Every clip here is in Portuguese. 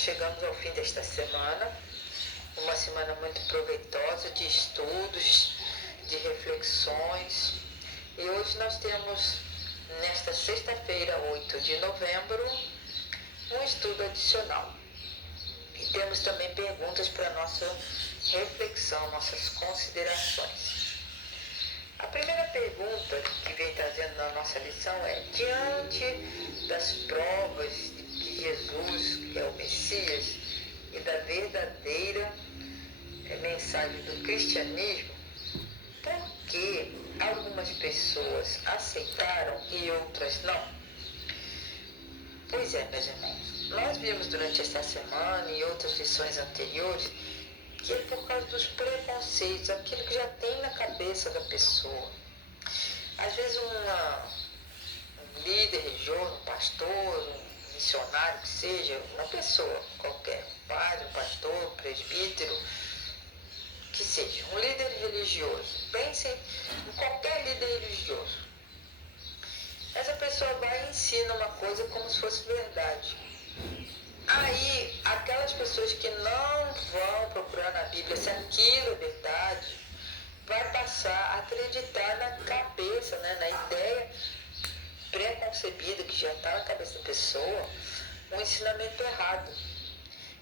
chegamos ao fim desta semana, uma semana muito proveitosa de estudos, de reflexões. E hoje nós temos, nesta sexta-feira, 8 de novembro, um estudo adicional. E temos também perguntas para nossa reflexão, nossas considerações. A primeira pergunta que vem trazendo na nossa lição é: diante das provas de que Jesus é o Messias e da verdadeira mensagem do cristianismo, por que algumas pessoas aceitaram e outras não? Pois é, meus irmãos, nós vimos durante esta semana e outras lições anteriores que é por causa dos preconceitos, aquilo que já tem na cabeça da pessoa. Às vezes um líder religioso, um pastor, um missionário que seja, uma pessoa qualquer, um padre, um pastor, um presbítero, que seja, um líder religioso. Pensem em qualquer líder religioso. Essa pessoa vai e ensina uma coisa como se fosse verdade. Aí, aquelas pessoas que não vão procurar na Bíblia se aquilo é verdade, vai passar a acreditar na cabeça, na ideia preconcebida que já está na cabeça da pessoa, um ensinamento errado.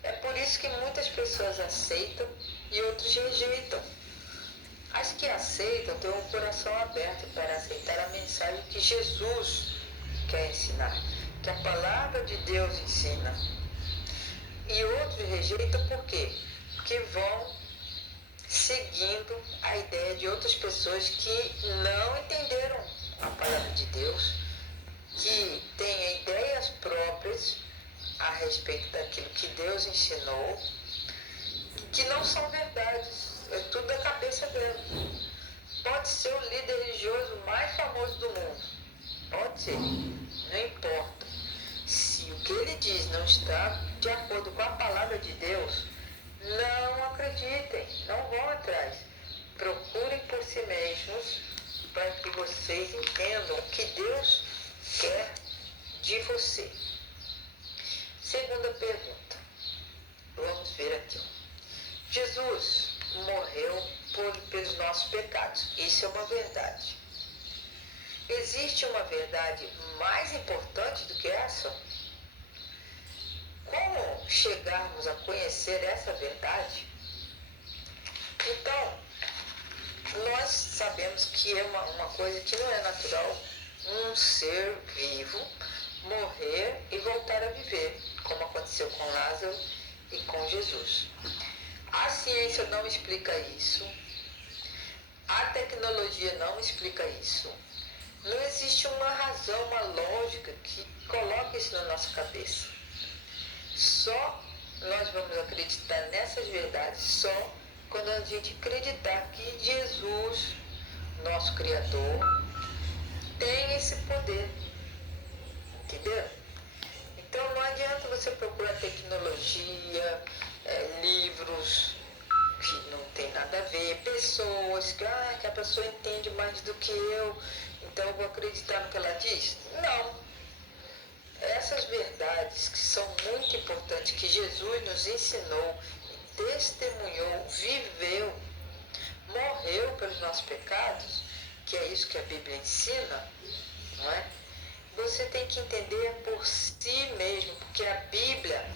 É por isso que muitas pessoas aceitam e outros rejeitam. As que aceitam têm um coração aberto para aceitar a mensagem que Jesus quer ensinar, que a palavra de Deus ensina. E outros rejeitam por quê? Porque vão seguindo a ideia de outras pessoas que não entenderam a palavra de Deus, que têm ideias próprias a respeito daquilo que Deus ensinou, que não são verdades, é tudo da cabeça dela. Pode ser o líder religioso mais famoso do mundo, pode ser, não importa. Se o que ele diz não está de acordo com a palavra de Deus, não acreditem, não vão atrás. Procurem por si mesmos para que vocês entendam o que Deus quer de você. Segunda pergunta. Vamos ver aqui. Jesus morreu pelos nossos pecados. Isso é uma verdade. Existe uma verdade mais importante do que essa? Como chegarmos a conhecer essa verdade? Então, nós sabemos que é uma coisa que não é natural um ser vivo morrer e voltar a viver, como aconteceu com Lázaro e com Jesus. A ciência não explica isso, a tecnologia não explica isso. Não existe uma razão, uma lógica que coloque isso na nossa cabeça. Só nós vamos acreditar nessas verdades só quando a gente acreditar que Jesus, nosso Criador, tem esse poder. Entendeu? Então não adianta você procurar tecnologia, livros que não tem nada a ver, pessoas que a pessoa entende mais do que eu, então eu vou acreditar no que ela diz. Não. Essas verdades que são muito importantes, que Jesus nos ensinou, testemunhou, viveu, morreu pelos nossos pecados, que é isso que a Bíblia ensina, não é? Você tem que entender por si mesmo, porque a Bíblia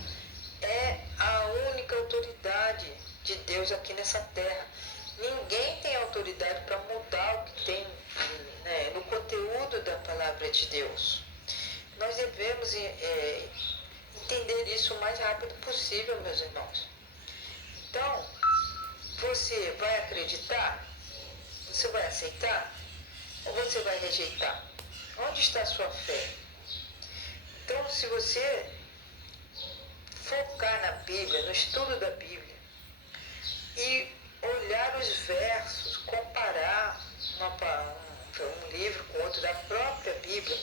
é a única autoridade de Deus aqui nessa terra. Ninguém tem autoridade para mudar o que tem no conteúdo da palavra de Deus. Nós devemos entender isso o mais rápido possível, meus irmãos. Então, você vai acreditar? Você vai aceitar? Ou você vai rejeitar? Onde está a sua fé? Então, se você focar na Bíblia, no estudo da Bíblia, e olhar os versos, comparar um livro com outro da própria Bíblia,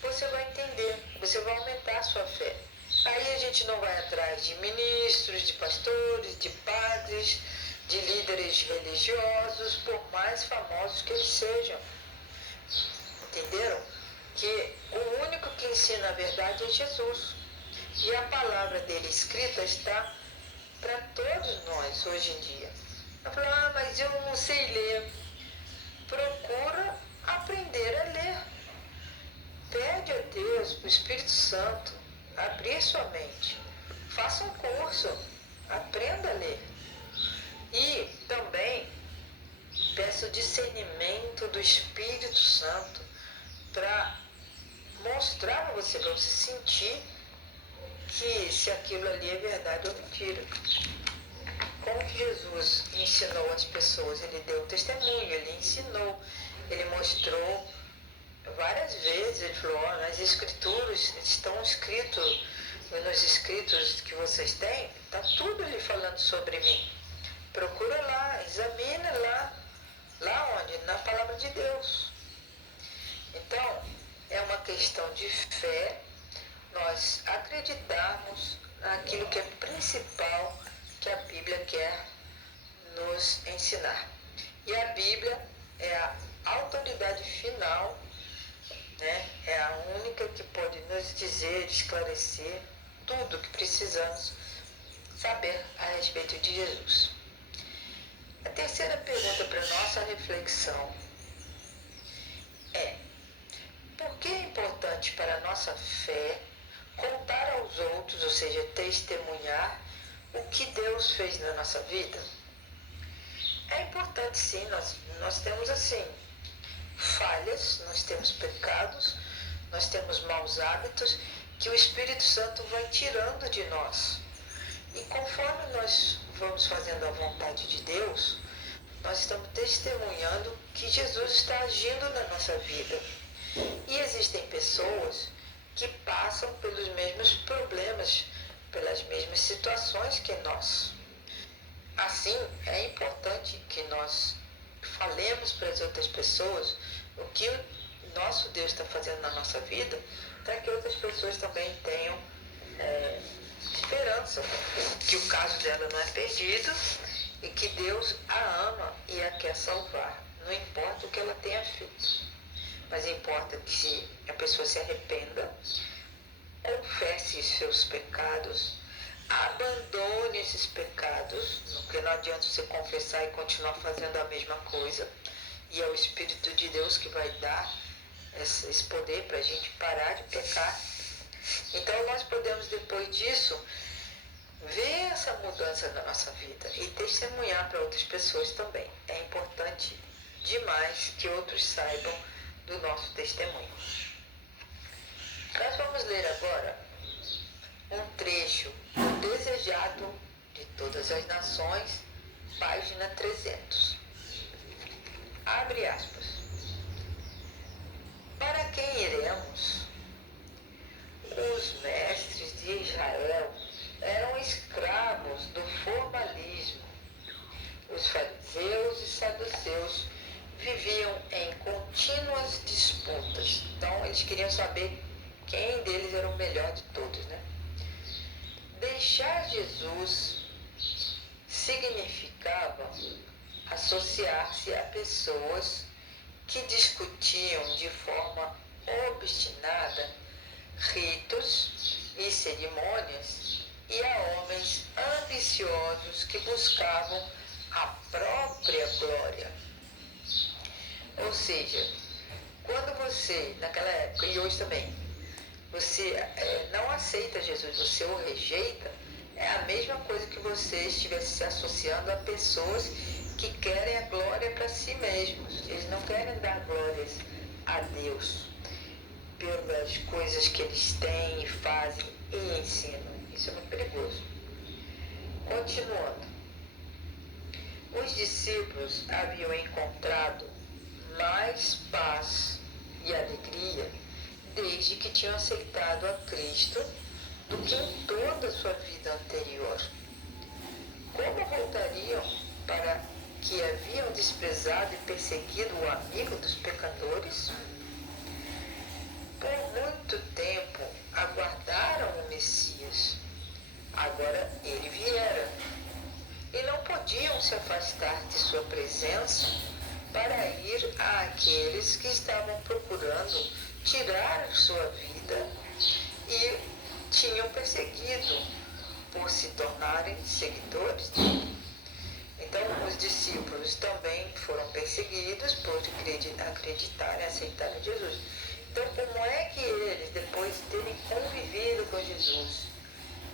você vai entender, você vai aumentar a sua fé. Aí a gente não vai atrás de ministros, de pastores, de padres, de líderes religiosos, por mais famosos que eles sejam. Entenderam? Que o único que ensina a verdade é Jesus. E a palavra dele escrita está para todos nós hoje em dia. Eu falo, mas eu não sei ler. Procura aprender a ler. Pede a Deus, para o Espírito Santo, abrir sua mente. Faça um curso, aprenda a ler. E também peço discernimento do Espírito Santo para mostrar para você sentir que se aquilo ali é verdade ou mentira. Como que Jesus ensinou as pessoas? Ele deu testemunho, ele ensinou, ele mostrou várias vezes, ele falou, nas escrituras estão escritos, nos escritos que vocês têm, está tudo ali falando sobre mim. Procura lá, examina lá onde? Na palavra de Deus. Então, é uma questão de fé, nós acreditarmos naquilo que é principal que a Bíblia quer nos ensinar. E a Bíblia é a autoridade final, né? É a única que pode nos dizer, esclarecer tudo que precisamos saber a respeito de Jesus. A terceira pergunta para nossa reflexão é: por que é importante para a nossa fé contar aos outros, ou seja, testemunhar o que Deus fez na nossa vida? É importante sim, nós temos assim falhas, nós temos pecados, nós temos maus hábitos que o Espírito Santo vai tirando de nós. E conforme nós vamos fazendo a vontade de Deus, nós estamos testemunhando que Jesus está agindo na nossa vida. E existem pessoas que passam pelos mesmos problemas, pelas mesmas situações que nós. Assim, é importante que nós falemos para as outras pessoas o que o nosso Deus está fazendo na nossa vida, para que outras pessoas também tenham esperança que o caso dela não é perdido e que Deus a ama e a quer salvar. Não importa o que ela tenha feito, mas importa que a pessoa se arrependa, confesse os seus pecados, abandone esses pecados, porque não adianta você confessar e continuar fazendo a mesma coisa. E é o Espírito de Deus que vai dar esse poder para a gente parar de pecar. Então nós podemos, depois disso, ver essa mudança na nossa vida e testemunhar para outras pessoas também. É importante demais que outros saibam do nosso testemunho. Nós vamos ler agora um trecho do Desejado de Todas as Nações, página 300. Abre aspas. Para quem iremos? Os mestres de Israel eram escravos do formalismo. Os fariseus e saduceus viviam em contínuas disputas. Então, eles queriam saber quem deles era o melhor de todos, né? Deixar Jesus significava associar-se a pessoas que discutiam de forma obstinada ritos e cerimônias e a homens ambiciosos que buscavam a própria glória. Ou seja, quando você, naquela época e hoje também, você não aceita Jesus, você o rejeita, é a mesma coisa que você estivesse se associando a pessoas que querem a glória para si mesmos. Eles não querem dar glórias a Deus pelas coisas que eles têm e fazem e ensinam. Isso é muito perigoso. Continuando. Os discípulos haviam encontrado mais paz e alegria desde que tinham aceitado a Cristo do que em toda a sua vida anterior. Como voltariam para que haviam desprezado e perseguido o amigo dos pecadores? Por muito tempo aguardaram o Messias. Agora ele viera. E não podiam se afastar de sua presença para ir àqueles que estavam procurando tirar sua vida e tinham perseguido por se tornarem seguidores dele. Então, os discípulos também foram perseguidos por acreditarem e aceitarem Jesus. Então, como é que eles, depois de terem convivido com Jesus,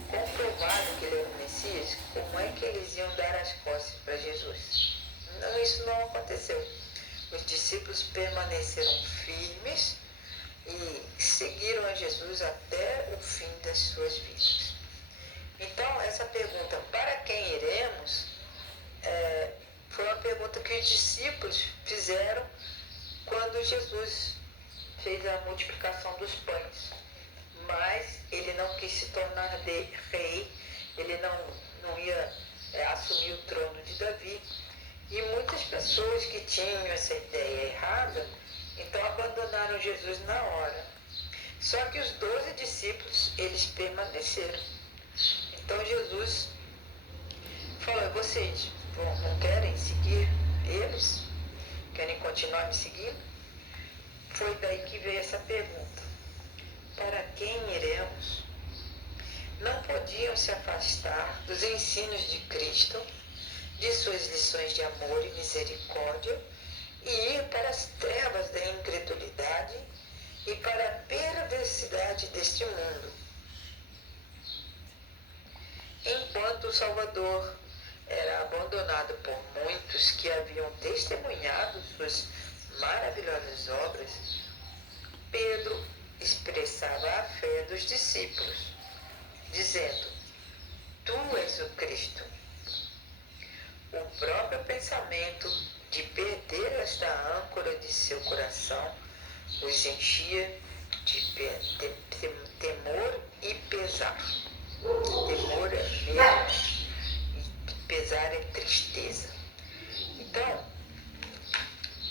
comprovado que ele era o Messias, como é que eles iam dar as costas para Jesus? Não, isso não aconteceu. Os discípulos permaneceram firmes e seguiram a Jesus até o fim das suas vidas. Então, essa pergunta, para quem iremos, foi uma pergunta que os discípulos fizeram quando Jesus fez a multiplicação dos pães. Mas ele não quis se tornar rei, ele não ia assumir o trono de Davi. E muitas pessoas que tinham essa ideia errada, então abandonaram Jesus na hora. Só que os 12 discípulos, eles permaneceram. Então Jesus falou, vocês não querem seguir eles? Querem continuar me seguindo? Foi daí que veio essa pergunta. Para quem iremos? Não podiam se afastar dos ensinos de Cristo, de suas lições de amor e misericórdia, e ir para as trevas da incredulidade e para a perversidade deste mundo. Enquanto o Salvador era abandonado por muitos que haviam testemunhado suas maravilhosas obras, Pedro expressava a fé dos discípulos, dizendo, tu és o Cristo. O próprio pensamento de perder esta âncora de seu coração os enchia de temor e pesar. Temor é medo e pesar é tristeza. Então,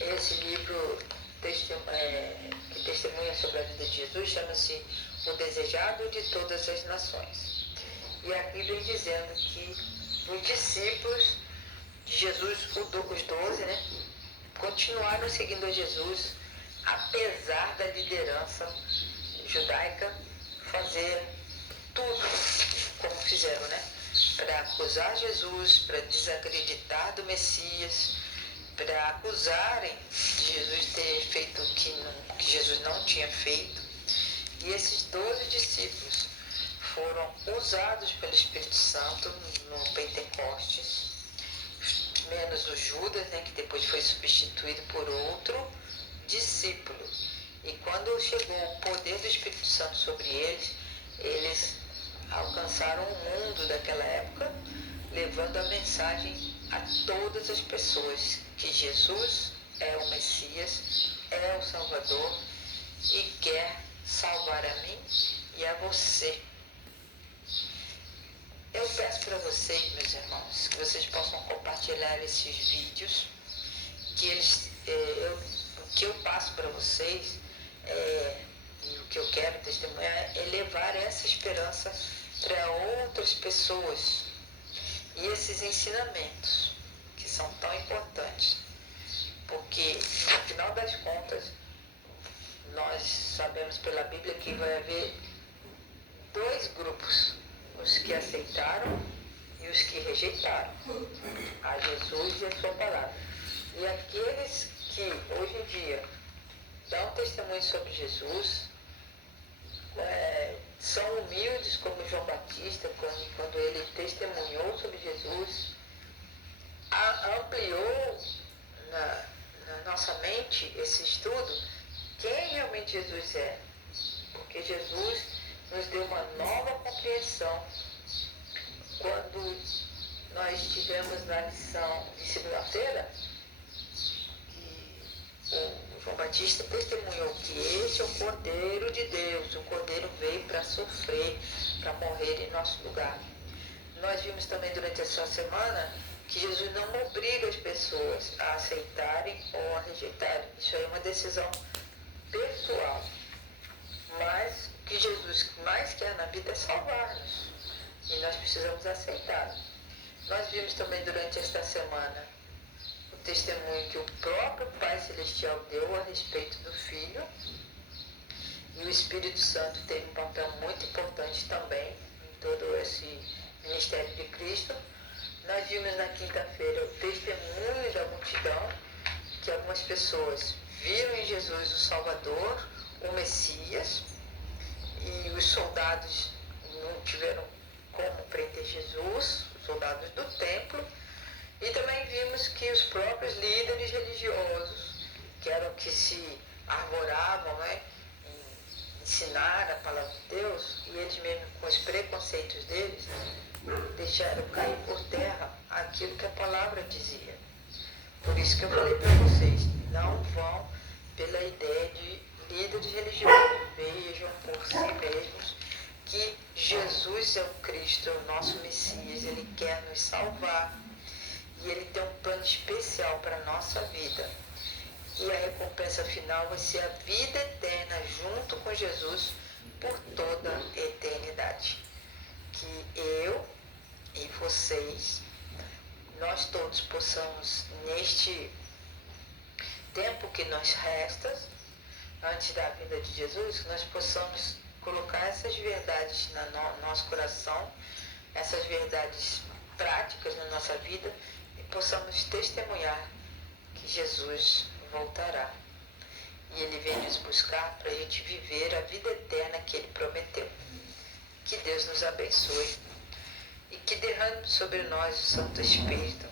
esse livro que testemunha sobre a vida de Jesus chama-se O Desejado de Todas as Nações. E aqui vem dizendo que os discípulos de Jesus, os 12, continuaram seguindo a Jesus, apesar da liderança judaica fazer tudo como fizeram, para acusar Jesus, para desacreditar do Messias, para acusarem de Jesus ter feito o que Jesus não tinha feito. E esses 12 discípulos foram usados pelo Espírito Santo no Pentecostes, menos o Judas, que depois foi substituído por outro discípulo. E quando chegou o poder do Espírito Santo sobre eles, eles alcançaram o mundo daquela época, levando a mensagem a todas as pessoas que Jesus é o Messias, é o Salvador e quer salvar a mim e a você. Eu peço para vocês, meus irmãos, que vocês possam compartilhar esses vídeos, que o que eu passo para vocês, e o que eu quero testemunhar, é levar essa esperança para outras pessoas. E esses ensinamentos, que são tão importantes, porque no final das contas, nós sabemos pela Bíblia que vai haver 2 grupos, os que aceitaram e os que rejeitaram a Jesus e a sua palavra. E aqueles que hoje em dia dão testemunho sobre Jesus, são humildes como João Batista, quando ele testemunhou sobre Jesus, ampliou na nossa mente esse estudo quem realmente Jesus é. Porque Jesus nos deu uma nova compreensão quando nós tivemos na lição de segunda-feira que o João Batista testemunhou que esse é o Cordeiro de Deus, o Cordeiro veio para sofrer, para morrer em nosso lugar. Nós vimos também durante essa semana que Jesus não obriga as pessoas a aceitarem ou a rejeitarem. Isso aí é uma decisão pessoal. Mas o que Jesus mais quer na vida é salvar-nos. E nós precisamos aceitar. Nós vimos também durante esta semana o testemunho que o próprio Pai Celestial deu a respeito do Filho. E o Espírito Santo teve um papel muito importante também em todo esse ministério de Cristo. Nós vimos na quinta-feira o testemunho da multidão, que algumas pessoas viram em Jesus o Salvador, o Messias, e os soldados não tiveram como prender Jesus, os soldados do templo. E também vimos que os próprios líderes religiosos, que eram que se arvoravam, né, em ensinar a palavra de Deus, e eles mesmos com os preconceitos deles, deixaram cair por terra aquilo que a palavra dizia. Por isso que eu falei para vocês, não vão pela ideia de líderes religiosos, vejam por si mesmos que Jesus é o Cristo, é o nosso Messias, Ele quer nos salvar e Ele tem um plano especial para a nossa vida. E a recompensa final vai ser a vida eterna junto com Jesus por toda a eternidade. Que eu e vocês, nós todos possamos, neste tempo que nos resta, antes da vinda de Jesus, que nós possamos colocar essas verdades no nosso coração, essas verdades práticas na nossa vida, e possamos testemunhar que Jesus voltará. E Ele vem nos buscar para a gente viver a vida eterna que Ele prometeu. Que Deus nos abençoe e que derrame sobre nós o Santo Espírito,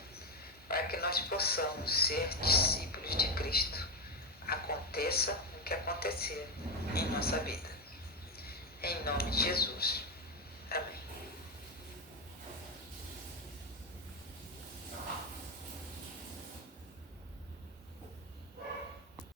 para que nós possamos ser discípulos de Cristo. Aconteça o que acontecer em nossa vida. Em nome de Jesus.